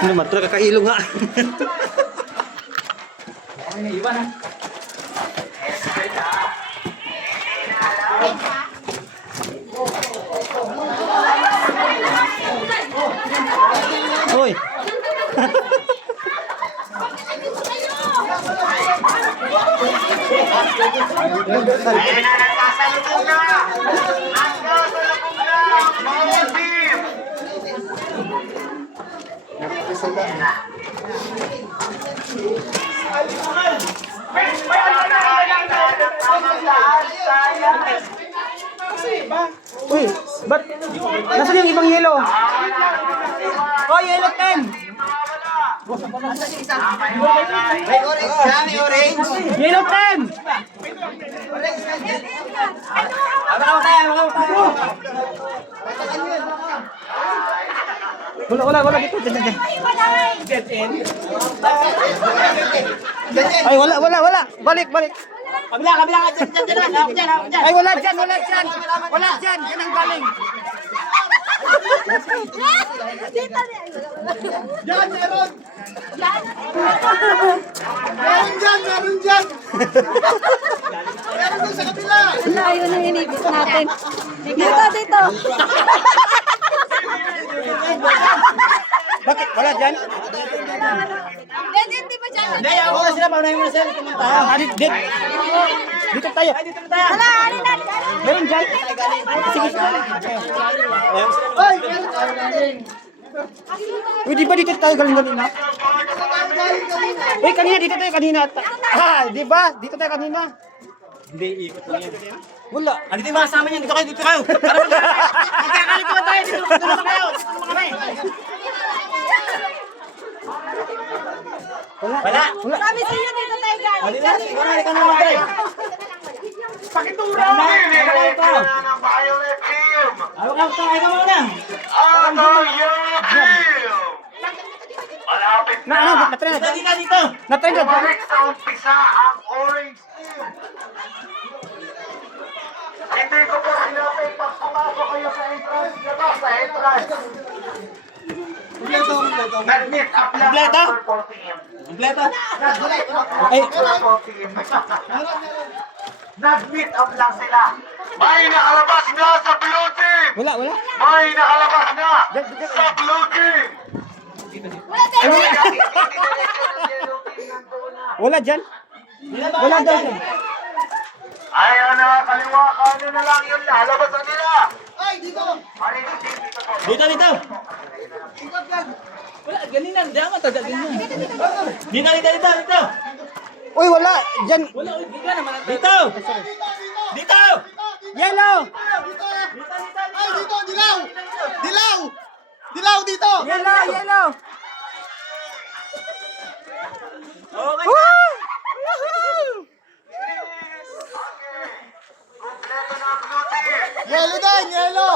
Ano matra kakailo nga. Ay, naiwan ha. Hoy. Nagsasalubong na! Nagsasalubong na! Bawal team! Uy, ba't? Nasaan yung ibang yelo? Oh, yelo 10! May orange na, may orange. Yelo 10! Wala dito. Diyan. Ay, wala. Balik. Kabila ka dyan. Ay, wala dyan. Wala dyan, yan ang galing. Diyan, meron! Meron dyan! Meron doon sa kabila! Layo ng inibis natin. Dito. Bakit? Wala dyan? Hindi ba dyan? Hindi, ako na sila. Paunahin mo na sila. Dito tayo. Wala, ano na? Meron dyan? Sige. Ay, meron! Uy, di ba dito tayo galing kanina? Uy, dito tayo kanina. Di ba? Dito tayo kanina. Hindi, ikot lang yan. Wala. Andito yung mga kasama niyan. Dito kayo. Magkakalit naman tayo. Dito naman kayo. Dito naman kami. Wala. Sabi sa iyo, dito tayo galing. Halika na. Ikaw naman tayo. Pakitura! Nililito na ng Violet Team! Hawak lang tayo. Ikaw muna. Ang Violet Team! Malapit na! Natrend. Dito. Natrend. Bumalik sa umpisa ang Orange Team! Hindi ko po sinabi, pag pumasok kayo sa entrance, labas sa entrance! Nag-meet up lang Kompleto? after 4 p.m. Kompleto. Ay, After 4 p.m. Nag-meet up lang sila. May nakalabas na sa blue team! wala. May nakalabas na sa blue team! Wala tayo. Wala dyan. Wala daw dyan. Ay, ano, kaliwa, ano na lang yun, lalabasan nila! Ay, dito! Orange team, dito po. Dito. Wala, ganina. Diyan man. Dito. Uy, wala. Dyan. Wala, dito naman. Dito. Dito. Yellow. Ay, dito, dilaw! Dilaw! Dilaw dito! Yellow. Okay. Woo! Kompleto na ang blue team! Yellow din, yellow!